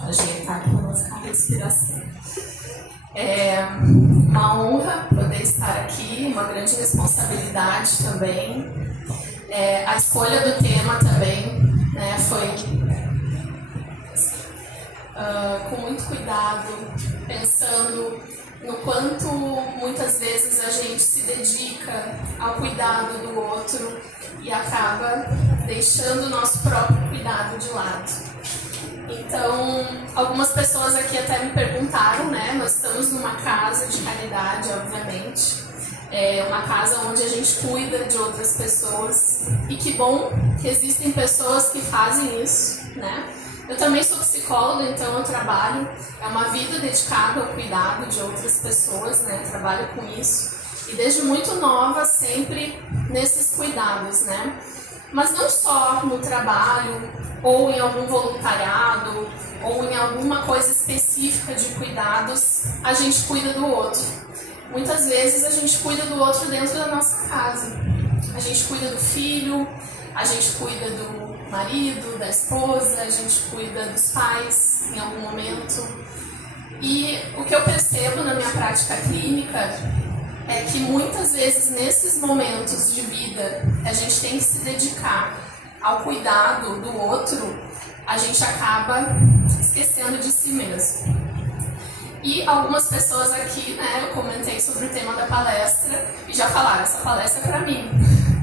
Ajeitar aqui a respiração. É uma honra poder estar aqui, uma grande responsabilidade também. A escolha do tema também, né, foi com muito cuidado, pensando no quanto muitas vezes a gente se dedica ao cuidado do outro e acaba deixando o nosso próprio cuidado de lado. Então, algumas pessoas aqui até me perguntaram, né? Nós estamos numa casa de caridade, obviamente. É uma casa onde a gente cuida de outras pessoas. E que bom que existem pessoas que fazem isso, né? Eu também sou psicóloga, então eu trabalho. É uma vida dedicada ao cuidado de outras pessoas, né? Eu trabalho com isso. E desde muito nova, sempre nesses cuidados, né? Mas não só no trabalho, ou em algum voluntariado, ou em alguma coisa específica de cuidados, a gente cuida do outro. Muitas vezes a gente cuida do outro dentro da nossa casa. A gente cuida do filho, a gente cuida do marido, da esposa, a gente cuida dos pais em algum momento. E o que eu percebo na minha prática clínica é que muitas vezes nesses momentos de vida a gente tem que se dedicar ao cuidado do outro, a gente acaba esquecendo de si mesmo. E algumas pessoas aqui, né, eu comentei sobre o tema da palestra e já falaram, essa palestra é para mim.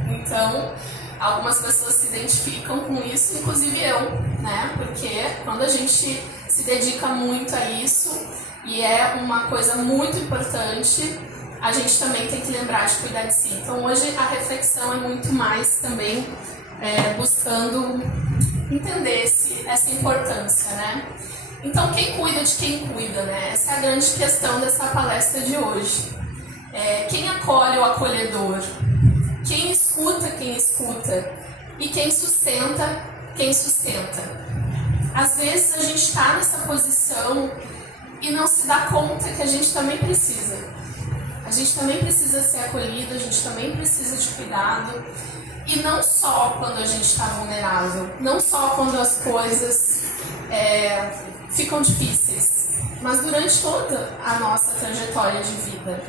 Então, algumas pessoas se identificam com isso, inclusive eu, né, porque quando a gente se dedica muito a isso, e é uma coisa muito importante, a gente também tem que lembrar de cuidar de si. Então hoje a reflexão é muito mais também buscando entender essa importância, né? Então quem cuida de quem cuida, né? Essa é a grande questão dessa palestra de hoje. Quem acolhe o acolhedor? Quem escuta quem escuta? E quem sustenta quem sustenta? Às vezes a gente está nessa posição e não se dá conta que a gente também precisa. A gente também precisa ser acolhido, a gente também precisa de cuidado. E não só quando a gente está vulnerável, não só quando as coisas ficam difíceis, mas durante toda a nossa trajetória de vida.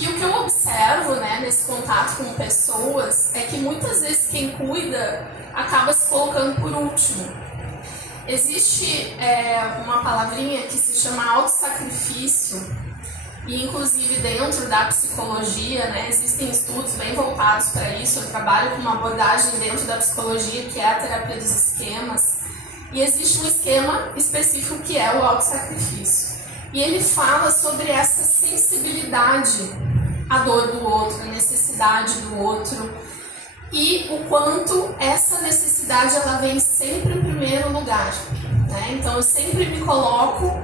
E o que eu observo, né, nesse contato com pessoas é que muitas vezes quem cuida acaba se colocando por último. Existe uma palavrinha que se chama autossacrifício, e inclusive dentro da psicologia, né, existem estudos bem voltados para isso. Eu trabalho com uma abordagem dentro da psicologia que é a terapia dos esquemas, e existe um esquema específico que é o autossacrifício. E ele fala sobre essa sensibilidade à dor do outro, à necessidade do outro, e o quanto essa necessidade ela vem sempre em primeiro lugar, né? Então eu sempre me coloco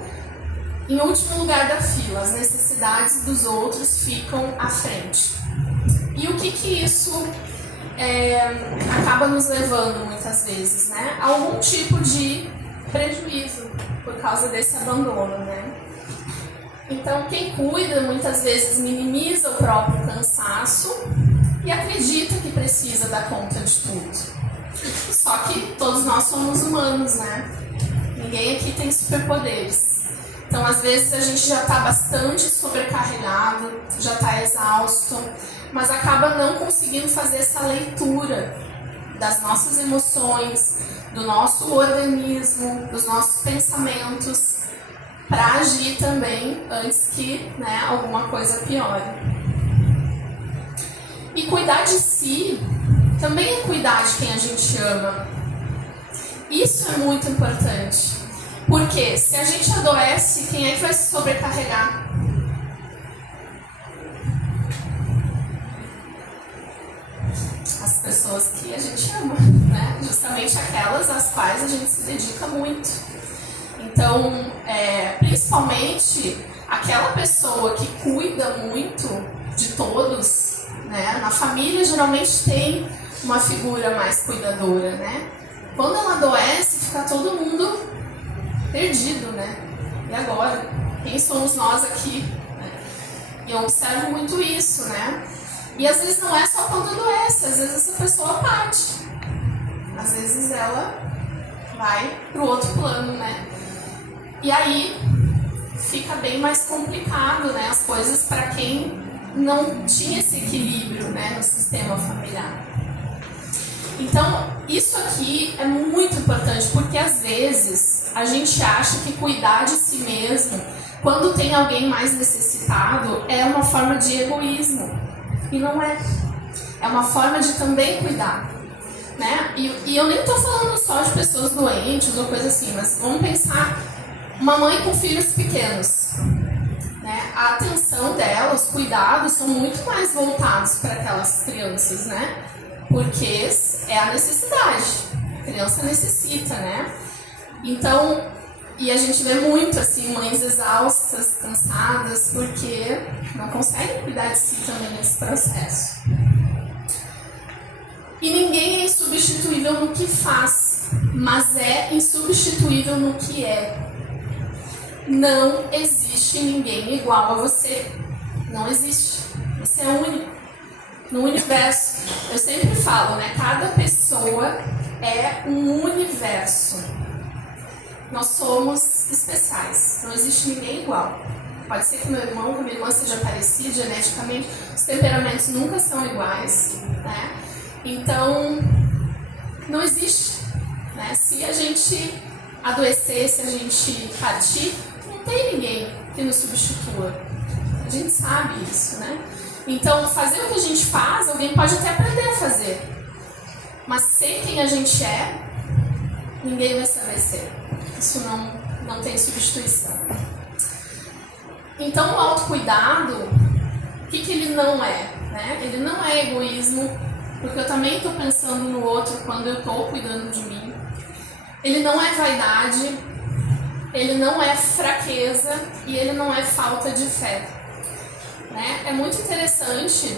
em último lugar da fila, as necessidades dos outros ficam à frente. E o que isso acaba nos levando muitas vezes, né? A algum tipo de prejuízo por causa desse abandono, né? Então quem cuida muitas vezes minimiza o próprio cansaço e acredita que precisa dar conta de tudo. Só que todos nós somos humanos, né? Ninguém aqui tem superpoderes. Então, às vezes, a gente já está bastante sobrecarregado, já está exausto, mas acaba não conseguindo fazer essa leitura das nossas emoções, do nosso organismo, dos nossos pensamentos, para agir também antes que, né, alguma coisa piore. E cuidar de si também é cuidar de quem a gente ama. Isso é muito importante. Porque se a gente adoece, quem é que vai se sobrecarregar? As pessoas que a gente ama, né? Justamente aquelas às quais a gente se dedica muito. Então, principalmente aquela pessoa que cuida muito de todos, né? Na família geralmente tem uma figura mais cuidadora, né? Quando ela adoece, fica todo mundo perdido, né? E agora? Quem somos nós aqui? E eu observo muito isso, né? E às vezes não é só quando adoece, às vezes essa pessoa parte. Às vezes ela vai pro outro plano, né? E aí fica bem mais complicado, né, as coisas para quem não tinha esse equilíbrio, né, no sistema familiar. Então, isso aqui é muito importante, porque às vezes a gente acha que cuidar de si mesmo, quando tem alguém mais necessitado, é uma forma de egoísmo. E não é. É uma forma de também cuidar. Né? E eu nem estou falando só de pessoas doentes ou coisa assim, mas vamos pensar uma mãe com filhos pequenos. Né? A atenção dela, os cuidados são muito mais voltados para aquelas crianças, né? Porque é a necessidade. A criança necessita, né? Então, e a gente vê muito assim, mães exaustas, cansadas, porque não conseguem cuidar de si também nesse processo. E ninguém é insubstituível no que faz, mas é insubstituível no que é. Não existe ninguém igual a você. Não existe. Você é único. No universo, eu sempre falo, né? Cada pessoa é um universo. Nós somos especiais. Não existe ninguém igual. Pode ser que meu irmão, que a minha irmã seja parecido geneticamente, os temperamentos nunca são iguais, né? Então, não existe, né? Se a gente adoecer, se a gente partir, não tem ninguém que nos substitua. A gente sabe isso, né? Então, fazer o que a gente faz, alguém pode até aprender a fazer. Mas ser quem a gente é, ninguém vai saber ser. Isso não tem substituição. Então, o autocuidado, o que ele não é? Né? Ele não é egoísmo, porque eu também estou pensando no outro quando eu estou cuidando de mim. Ele não é vaidade, ele não é fraqueza e ele não é falta de fé. Né? É muito interessante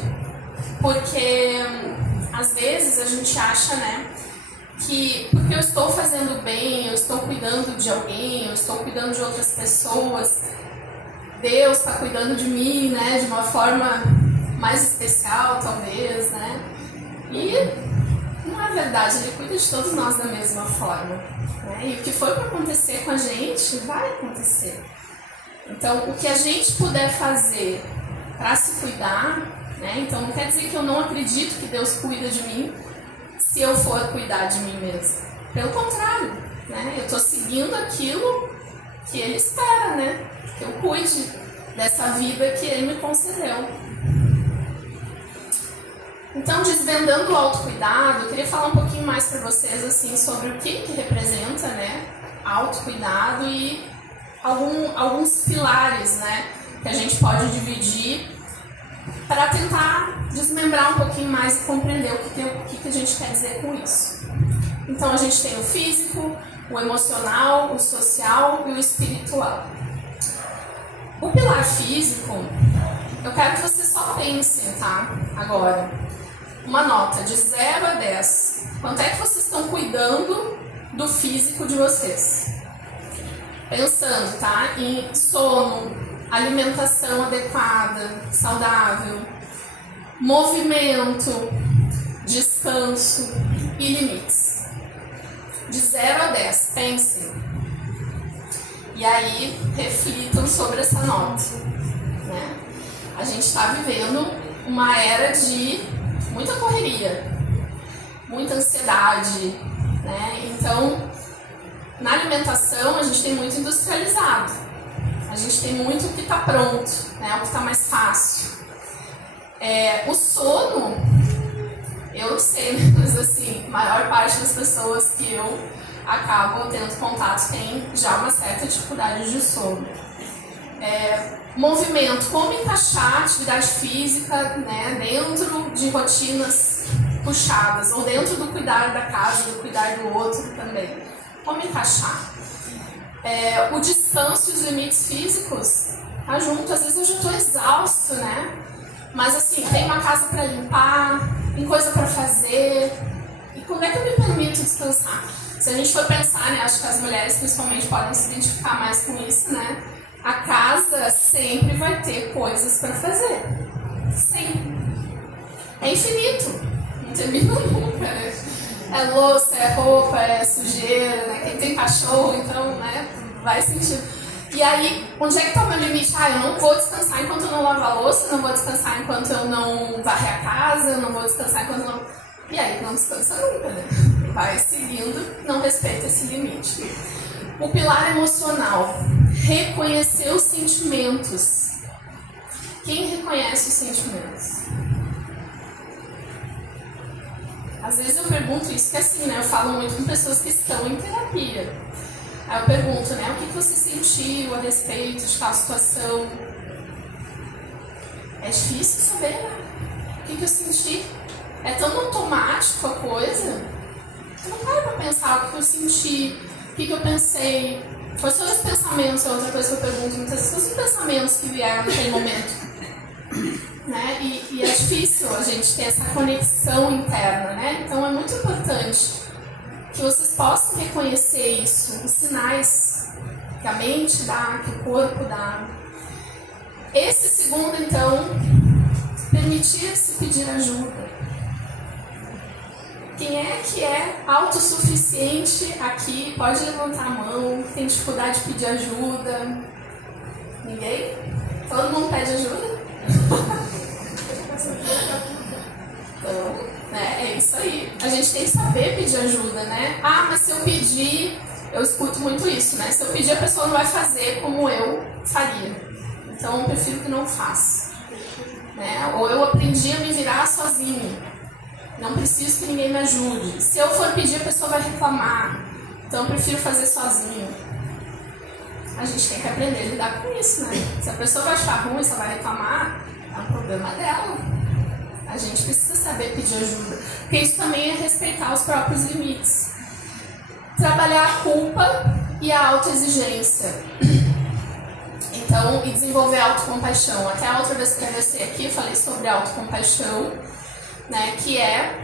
porque às vezes a gente acha, né, que porque eu estou fazendo bem, eu estou cuidando de alguém, eu estou cuidando de outras pessoas, Deus está cuidando de mim, né, de uma forma mais especial talvez, né? E não é verdade, Ele cuida de todos nós da mesma forma. Né? E o que for para acontecer com a gente, vai acontecer. Então, o que a gente puder fazer para se cuidar, né? Então não quer dizer que eu não acredito que Deus cuida de mim se eu for cuidar de mim mesmo. Pelo contrário, né? Eu estou seguindo aquilo que Ele espera, né? Que eu cuide dessa vida que Ele me concedeu. Então, desvendando o autocuidado, eu queria falar um pouquinho mais para vocês assim, sobre o que representa, né, autocuidado e alguns pilares, né, que a gente pode dividir para tentar desmembrar um pouquinho mais e compreender o que a gente quer dizer com isso. Então, a gente tem o físico, o emocional, o social e o espiritual. O pilar físico, eu quero que vocês só pensem, tá? Agora, uma nota de 0 a 10. Quanto é que vocês estão cuidando do físico de vocês? Pensando, tá? Em sono, alimentação adequada, saudável, movimento, descanso e limites. De 0 a 10, pensem. E aí, reflitam sobre essa nota. Né? A gente está vivendo uma era de muita correria, muita ansiedade, né? Então, na alimentação, a gente tem muito industrializado. A gente tem muito o que está pronto, né? O que está mais fácil. O sono, eu não sei, mas assim, a maior parte das pessoas que eu acabo tendo contato tem já uma certa dificuldade de sono. Movimento, como encaixar atividade física, né, dentro de rotinas puxadas, ou dentro do cuidar da casa, do cuidar do outro também. Como encaixar? O descanso e os limites físicos, tá junto. Às vezes eu já estou exausto, né? Mas assim, tem uma casa para limpar, tem coisa para fazer. E como é que eu me permito descansar? Se a gente for pensar, né, acho que as mulheres principalmente podem se identificar mais com isso, né? A casa sempre vai ter coisas para fazer. Sempre. É infinito. Não termina nunca, né? É louça, é roupa, é sujeira, né? Quem tem cachorro, então, né, vai sentir. E aí, onde é que está o meu limite? Eu não vou descansar enquanto eu não lavo a louça, eu não vou descansar enquanto eu não varrer a casa, eu não vou descansar enquanto eu não... E aí, não descansa nunca, né? Vai seguindo, não respeita esse limite. O pilar emocional. Reconhecer os sentimentos. Quem reconhece os sentimentos? Às vezes eu pergunto isso, que assim, né? Eu falo muito com pessoas que estão em terapia. Aí eu pergunto, né? O que você sentiu a respeito de tal situação? É difícil saber, né? O que eu senti? É tão automático a coisa. Eu não paro pra pensar o que eu senti, o que eu pensei. Quais são os pensamentos? É outra coisa que eu pergunto muitas vezes. Quais são os pensamentos que vieram naquele momento? Né? E é difícil a gente ter essa conexão interna, né? Então é muito importante que vocês possam reconhecer isso, os sinais que a mente dá, que o corpo dá. Esse segundo, então, permitir-se pedir ajuda. Quem é que é autossuficiente aqui? Pode levantar a mão, tem dificuldade de pedir ajuda. Ninguém? Todo mundo pede ajuda? Então, né, é isso aí. A gente tem que saber pedir ajuda, né? Mas se eu pedir, eu escuto muito isso, né? Se eu pedir, a pessoa não vai fazer como eu faria. Então, eu prefiro que não faça. Né? Ou eu aprendi a me virar sozinho. Não preciso que ninguém me ajude. Se eu for pedir, a pessoa vai reclamar. Então, eu prefiro fazer sozinho. A gente tem que aprender a lidar com isso, né? Se a pessoa vai achar ruim, se ela vai reclamar, é um problema dela. A gente precisa saber pedir ajuda. Porque isso também é respeitar os próprios limites. Trabalhar a culpa e a autoexigência. Então, e desenvolver a autocompaixão. Até a outra vez que eu conversei aqui, eu falei sobre a autocompaixão, né, que é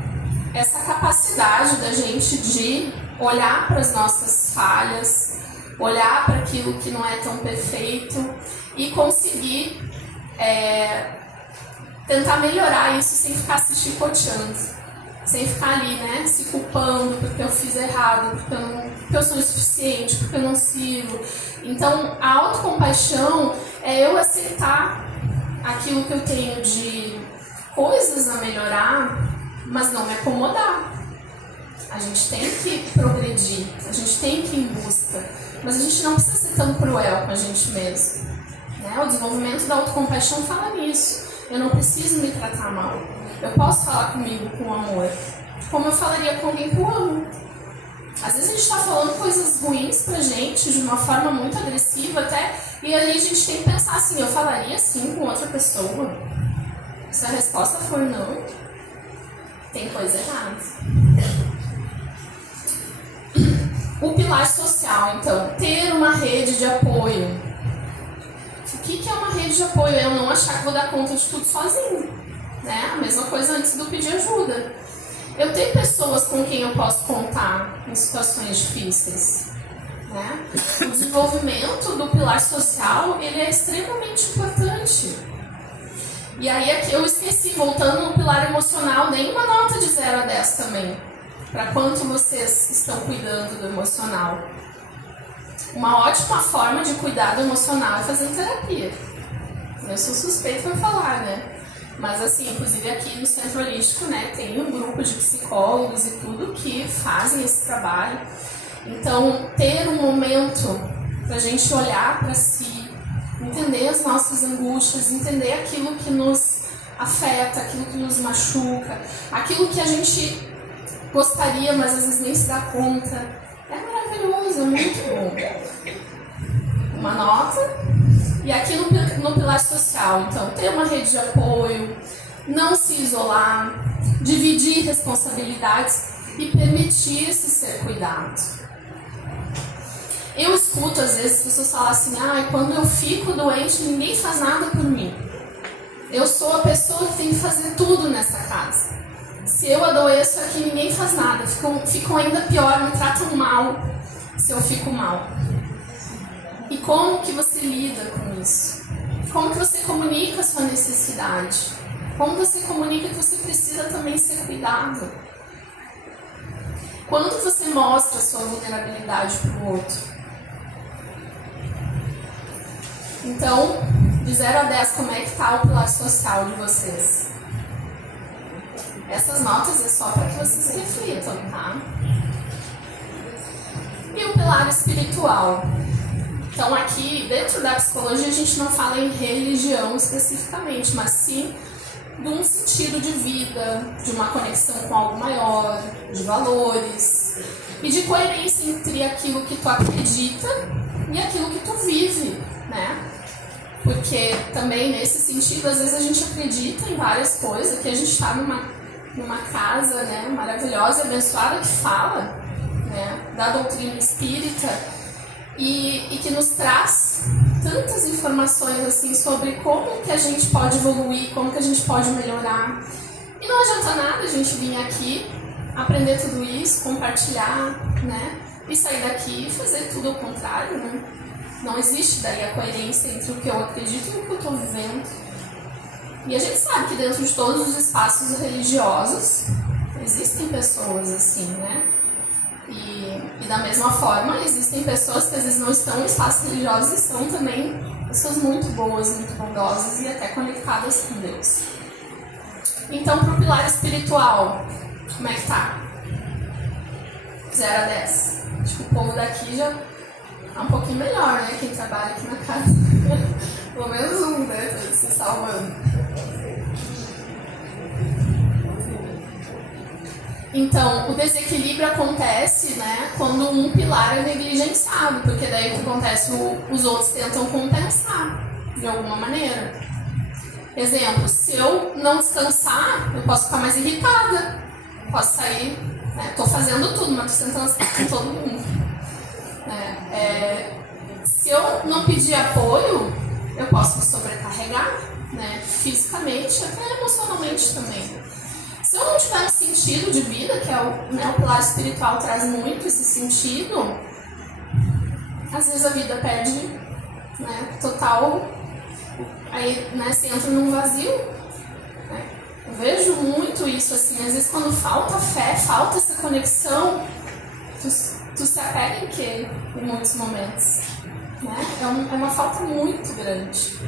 essa capacidade da gente de olhar para as nossas falhas, olhar para aquilo que não é tão perfeito e conseguir tentar melhorar isso sem ficar se chicoteando, sem ficar ali, né, se culpando porque eu fiz errado, porque eu sou insuficiente, porque eu não sirvo. Então, a autocompaixão é eu aceitar aquilo que eu tenho de coisas a melhorar, mas não me acomodar. A gente tem que progredir, a gente tem que ir em busca, mas a gente não precisa ser tão cruel com a gente mesmo. Né? O desenvolvimento da autocompaixão fala nisso. Eu não preciso me tratar mal. Eu posso falar comigo com amor, como eu falaria com alguém que eu amo. Às vezes a gente está falando coisas ruins pra gente, de uma forma muito agressiva até, e aí a gente tem que pensar assim, eu falaria assim com outra pessoa? Se a resposta for não, tem coisa errada. O pilar social, então, ter uma rede de apoio. O que é uma rede de apoio? É eu não achar que vou dar conta de tudo sozinho. Né? A mesma coisa antes do pedir ajuda. Eu tenho pessoas com quem eu posso contar em situações difíceis. Né? O desenvolvimento do pilar social, ele é extremamente importante. E aí aqui eu esqueci, voltando no pilar emocional, nenhuma nota de 0 a 10 também. Para quanto vocês estão cuidando do emocional. Uma ótima forma de cuidar do emocional é fazendo terapia. Eu sou suspeita para falar, né? Mas assim, inclusive aqui no Centro Holístico, né, tem um grupo de psicólogos e tudo que fazem esse trabalho. Então, ter um momento para a gente olhar para si, entender as nossas angústias, entender aquilo que nos afeta, aquilo que nos machuca, aquilo que a gente gostaria, mas às vezes nem se dá conta. É maravilhoso, é muito bom. Uma nota. E aqui no pilar social, então, ter uma rede de apoio, não se isolar, dividir responsabilidades e permitir-se ser cuidado. Eu escuto, às vezes, as pessoas falarem assim, quando eu fico doente, ninguém faz nada por mim. Eu sou a pessoa que tem que fazer tudo nessa casa. Se eu adoeço aqui, ninguém faz nada. Ficam ainda pior, me tratam mal se eu fico mal. E como que você lida com isso? Como que você comunica a sua necessidade? Como você comunica que você precisa também ser cuidado? Quando você mostra a sua vulnerabilidade para o outro? Então, de 0 a 10, como é que está o pilar social de vocês? Essas notas é só para que vocês reflitam, tá? E o pilar espiritual? Então aqui, dentro da psicologia, a gente não fala em religião especificamente, mas sim de um sentido de vida, de uma conexão com algo maior, de valores e de coerência entre aquilo que tu acredita e aquilo que tu vive, né? Porque também nesse sentido, às vezes a gente acredita em várias coisas, que a gente está numa casa, né, maravilhosa e abençoada que fala, né, da doutrina espírita e que nos traz tantas informações assim sobre como que a gente pode evoluir, como que a gente pode melhorar. E não adianta nada a gente vir aqui, aprender tudo isso, compartilhar, né, e sair daqui e fazer tudo ao contrário, né? Não existe daí a coerência entre o que eu acredito e o que eu estou vivendo. E a gente sabe que dentro de todos os espaços religiosos existem pessoas assim, né? E da mesma forma, existem pessoas que às vezes não estão em espaços religiosos e são também pessoas muito boas, muito bondosas e até conectadas com Deus. Então, para o pilar espiritual, como é que tá? 0 a 10. Acho que o povo daqui já é um pouquinho melhor, né? Quem trabalha aqui na casa. Pelo menos um, né? Se salvando. Então, o desequilíbrio acontece, né, quando um pilar é negligenciado, porque daí o que acontece? Os outros tentam compensar, de alguma maneira. Exemplo, se eu não descansar, eu posso ficar mais irritada, posso sair, né, tô fazendo tudo, mas tô tentando estar com todo mundo. Se eu não pedir apoio, eu posso me sobrecarregar, né, fisicamente, até emocionalmente também. Se eu não tiver um sentido de vida, que é o pilar espiritual traz muito esse sentido, às vezes a vida perde, né, total, aí, né, você entra num vazio. Né? Eu vejo muito isso, assim, às vezes quando falta fé, falta essa conexão, tu se apega em quê em muitos momentos? Né? É uma falta muito grande.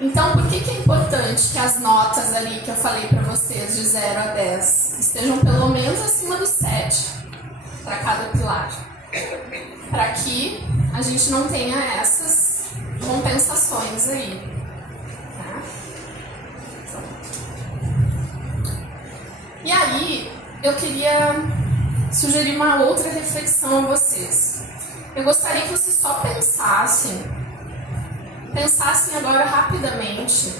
Então, por que é importante que as notas ali que eu falei para vocês, de 0 a 10, estejam pelo menos acima do 7 para cada pilar? Para que a gente não tenha essas compensações aí. Tá? E aí, eu queria sugerir uma outra reflexão a vocês. Eu gostaria que vocês só pensassem agora rapidamente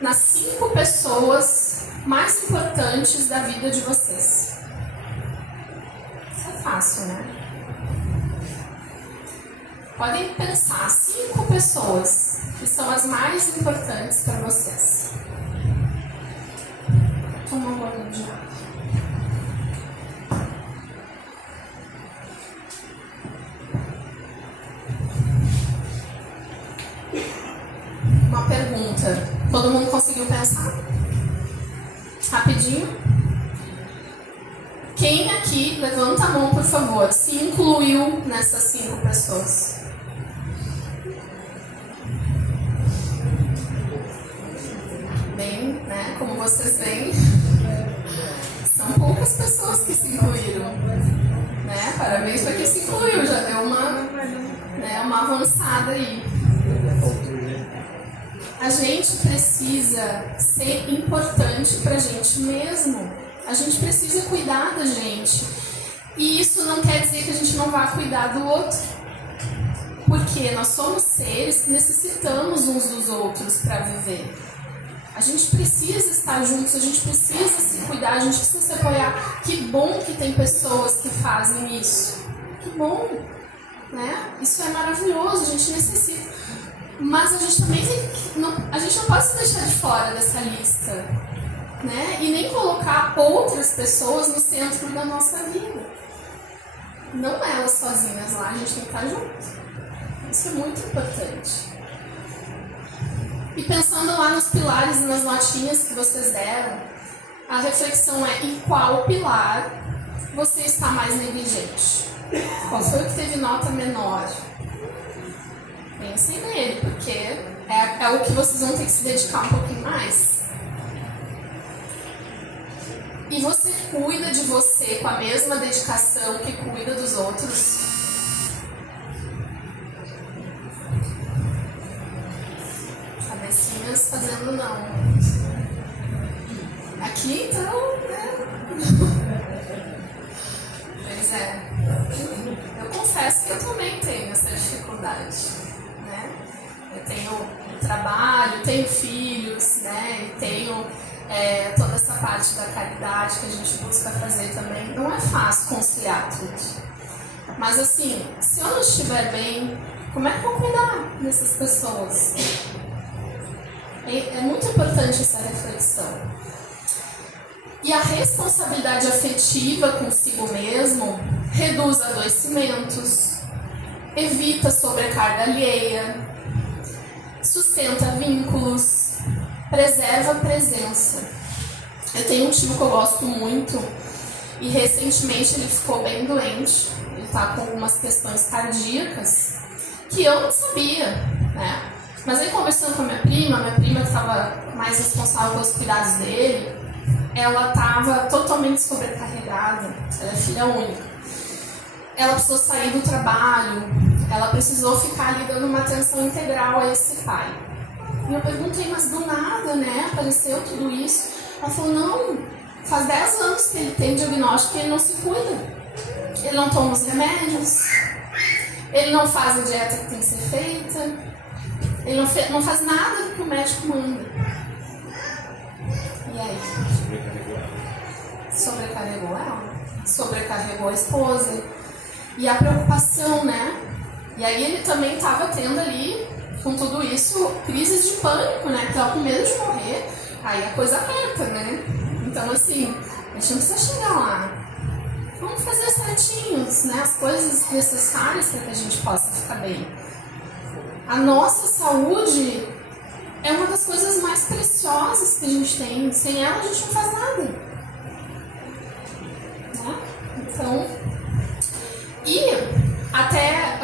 nas 5 pessoas mais importantes da vida de vocês. Isso é fácil, né? Podem pensar 5 pessoas que são as mais importantes para vocês. Toma um golinho de água. Uma pergunta. Todo mundo conseguiu pensar? Rapidinho. Quem aqui, levanta a mão por favor, se incluiu nessas 5 pessoas? Bem, né, como vocês veem, são poucas pessoas que se incluíram. Né? Parabéns para quem se incluiu, já deu uma avançada aí. A gente precisa ser importante pra gente mesmo. A gente precisa cuidar da gente. E isso não quer dizer que a gente não vá cuidar do outro. Porque nós somos seres que necessitamos uns dos outros para viver. A gente precisa estar juntos, a gente precisa se cuidar, a gente precisa se apoiar. Que bom que tem pessoas que fazem isso. Que bom. Né? Isso é maravilhoso, a gente necessita. Mas a gente também a gente não pode se deixar de fora dessa lista, né? E nem colocar outras pessoas no centro da nossa vida. Não elas sozinhas lá, a gente tem que estar junto. Isso é muito importante. E pensando lá nos pilares e nas notinhas que vocês deram, a reflexão é em qual pilar você está mais negligente? Qual foi o que teve nota menor? Pensem nele, porque é o que vocês vão ter que se dedicar um pouquinho mais. E você cuida de você com a mesma dedicação que cuida dos outros? Cabecinhas fazendo não. Aqui então, né? Pois é. Eu confesso que eu também tenho essa dificuldade, né? Eu tenho trabalho, tenho filhos, né? E tenho toda essa parte da caridade que a gente busca fazer também. Não é fácil conciliar tudo. Mas assim, se eu não estiver bem, como é que eu vou cuidar dessas pessoas? É muito importante essa reflexão. E a responsabilidade afetiva consigo mesmo reduz adoecimentos, evita sobrecarga alheia, sustenta vínculos, preserva a presença. Eu tenho um tio que eu gosto muito e recentemente ele ficou bem doente. Ele está com algumas questões cardíacas que eu não sabia, né? Mas aí conversando com a minha prima que estava mais responsável pelos cuidados dele, ela estava totalmente sobrecarregada. Ela é filha única. Ela precisou sair do trabalho, ela precisou ficar ali dando uma atenção integral a esse pai. E eu perguntei, mas do nada, né? Apareceu tudo isso. Ela falou, não, faz 10 anos que ele tem diagnóstico e ele não se cuida. Ele não toma os remédios, ele não faz a dieta que tem que ser feita, ele não faz nada do que o médico manda. E aí? Sobrecarregou ela. Sobrecarregou a esposa. E a preocupação, né? E aí ele também estava tendo ali, com tudo isso, crises de pânico, né? Estava com medo de morrer. Aí a coisa aperta, né? Então, assim, a gente não precisa chegar lá. Vamos fazer certinhos, né? As coisas necessárias para que a gente possa ficar bem. A nossa saúde é uma das coisas mais preciosas que a gente tem. Sem ela, a gente não faz nada. Né? Então, e até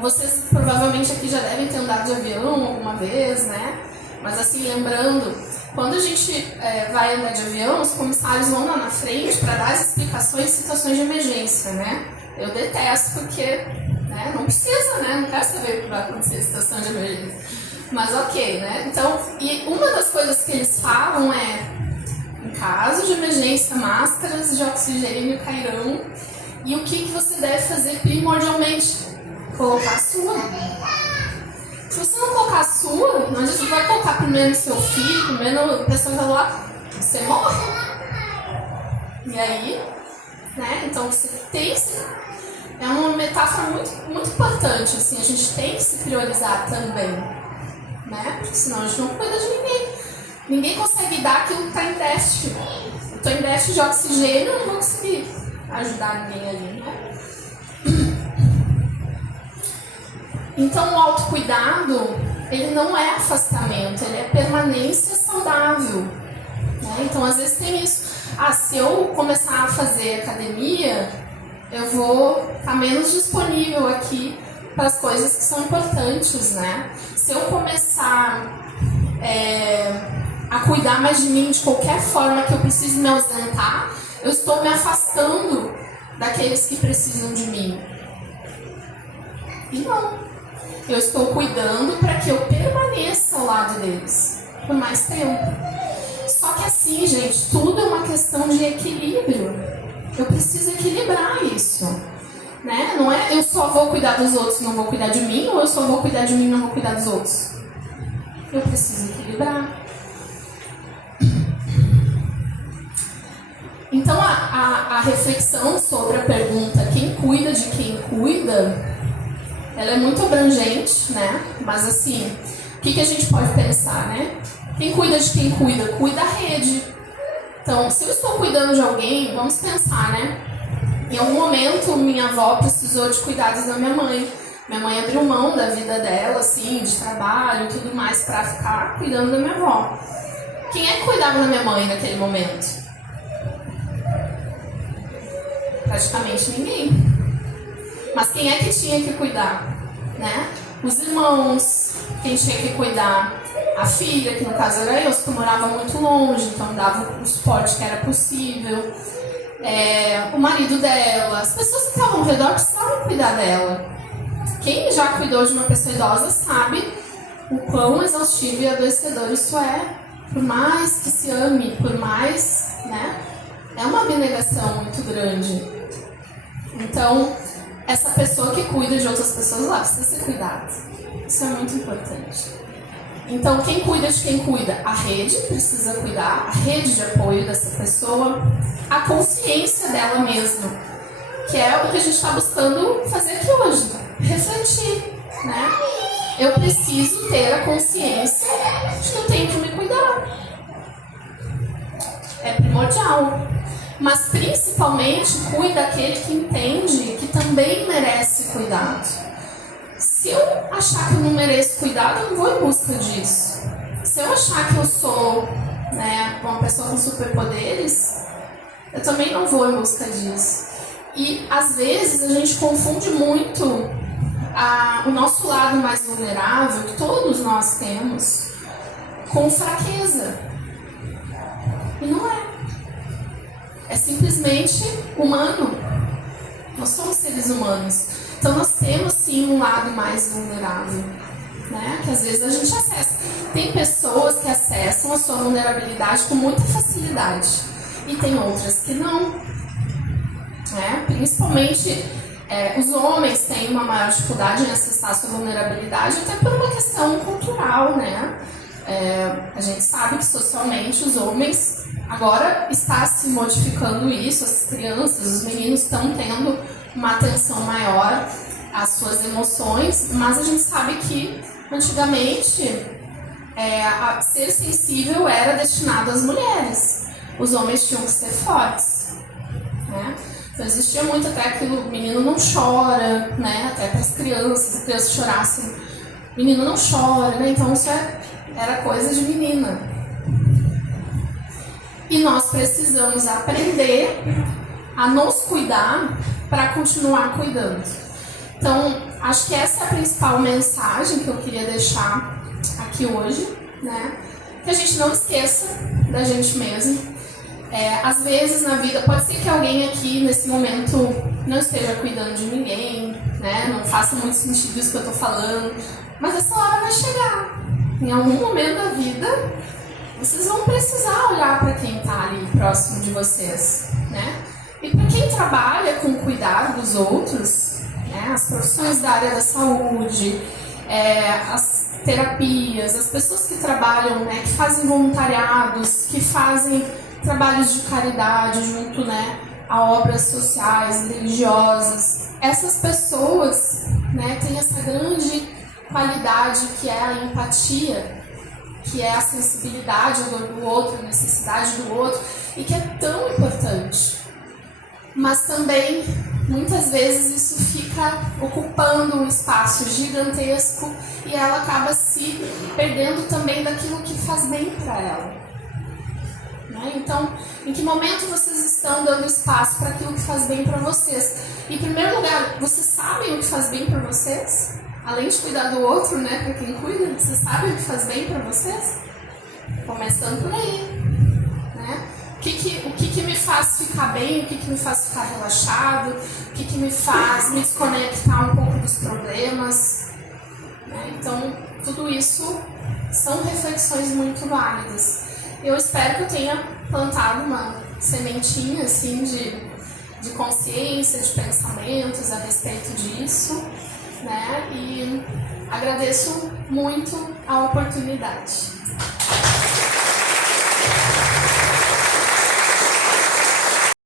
vocês provavelmente aqui já devem ter andado de avião alguma vez, né? Mas assim, lembrando, quando a gente vai andar de avião, os comissários vão lá na frente para dar as explicações de situações de emergência, né? Eu detesto porque, né, não precisa, né? Não quero saber o que vai acontecer em situação de emergência. Mas ok, né? Então, e uma das coisas que eles falam é, em caso de emergência, máscaras de oxigênio cairão. E o que você deve fazer primordialmente? Colocar a sua. Se você não colocar a sua, não adianta, você vai colocar primeiro no seu filho, primeiro na pessoa que vai lá, você morre. E aí, né? Então você tem que... É uma metáfora muito, muito importante, assim, a gente tem que se priorizar também, né? Porque senão a gente não cuida de ninguém. Ninguém consegue dar aquilo que está em déficit. Eu estou em déficit de oxigênio, eu não vou conseguir ajudar ninguém ali, né? Então o autocuidado, ele não é afastamento, ele é permanência saudável, né? Então às vezes tem isso, se eu começar a fazer academia, eu vou estar menos disponível aqui para as coisas que são importantes, né? Se eu começar a cuidar mais de mim de qualquer forma que eu precise me ausentar, eu estou me afastando daqueles que precisam de mim. E não. Eu estou cuidando para que eu permaneça ao lado deles por mais tempo. Só que assim, gente, tudo é uma questão de equilíbrio. Eu preciso equilibrar isso. Né? Não é eu só vou cuidar dos outros e não vou cuidar de mim, ou eu só vou cuidar de mim e não vou cuidar dos outros. Eu preciso equilibrar. Então a reflexão sobre a pergunta quem cuida de quem cuida, ela é muito abrangente, né? Mas assim, o que a gente pode pensar, né? Quem cuida de quem cuida? Cuida a rede. Então, se eu estou cuidando de alguém, vamos pensar, né? Em algum momento, minha avó precisou de cuidados da minha mãe. Minha mãe abriu mão da vida dela, assim, de trabalho e tudo mais, para ficar cuidando da minha avó. Quem é que cuidava da minha mãe naquele momento? Praticamente ninguém. Mas quem é que tinha que cuidar, né? Os irmãos, quem tinha que cuidar? A filha, que no caso era eu, que eu morava muito longe, então dava o suporte que era possível. O marido dela, as pessoas que estavam ao redor precisavam cuidar dela. Quem já cuidou de uma pessoa idosa sabe o quão exaustivo e adoecedor isso é. Por mais que se ame, por mais, né? É uma abnegação muito grande. Então, essa pessoa que cuida de outras pessoas lá precisa ser cuidada. Isso é muito importante. Então, quem cuida de quem cuida? A rede precisa cuidar, a rede de apoio dessa pessoa, a consciência dela mesma, que é o que a gente está buscando fazer aqui hoje. Refletir, né? Eu preciso ter a consciência de que eu tenho que me cuidar. É primordial. Mas principalmente cuida aquele que entende que também merece cuidado. Se eu achar que eu não mereço cuidado, eu não vou em busca disso. Se eu achar que eu sou, né, uma pessoa com superpoderes, eu também não vou em busca disso. E às vezes a gente confunde muito o nosso lado mais vulnerável, que todos nós temos, com fraqueza. E não é. É simplesmente humano. Nós somos seres humanos. Então nós temos sim um lado mais vulnerável, né? Que às vezes a gente acessa. Tem pessoas que acessam a sua vulnerabilidade com muita facilidade. E tem outras que não. Né? Principalmente os homens têm uma maior dificuldade em acessar a sua vulnerabilidade, até por uma questão cultural, né? A gente sabe que socialmente os homens agora está se modificando isso, as crianças, os meninos estão tendo uma atenção maior às suas emoções, mas a gente sabe que antigamente ser sensível era destinado às mulheres, os homens tinham que ser fortes, né? Então existia muito até aquilo, o menino não chora, né? Até para as crianças, se a criança chorasse, o menino não chora, né? Então isso era coisa de menina. E nós precisamos aprender a nos cuidar para continuar cuidando. Então, acho que essa é a principal mensagem que eu queria deixar aqui hoje, né? Que a gente não esqueça da gente mesmo. Às vezes na vida, pode ser que alguém aqui nesse momento não esteja cuidando de ninguém, né? Não faça muito sentido isso que eu estou falando, mas essa hora vai chegar. Em algum momento da vida, vocês vão precisar olhar para quem está ali próximo de vocês, né? E para quem trabalha com cuidar dos outros, né? As profissões da área da saúde, as terapias, as pessoas que trabalham, né? Que fazem voluntariados, que fazem trabalhos de caridade junto, né? A obras sociais, religiosas. Essas pessoas, né? Têm essa grande qualidade que é a empatia, que é a sensibilidade à dor do outro, a necessidade do outro, e que é tão importante. Mas também, muitas vezes, isso fica ocupando um espaço gigantesco e ela acaba se perdendo também daquilo que faz bem para ela. Né? Então, em que momento vocês estão dando espaço para aquilo que faz bem para vocês? Em primeiro lugar, vocês sabem o que faz bem para vocês? Além de cuidar do outro, né, para quem cuida, vocês sabem o que faz bem para vocês? Começando por aí, né? O que me faz ficar bem, o que me faz ficar relaxado, o que me faz me desconectar um pouco dos problemas, né? Então, tudo isso são reflexões muito válidas. Eu espero que eu tenha plantado uma sementinha assim, de consciência, de pensamentos a respeito disso, né? E agradeço muito a oportunidade.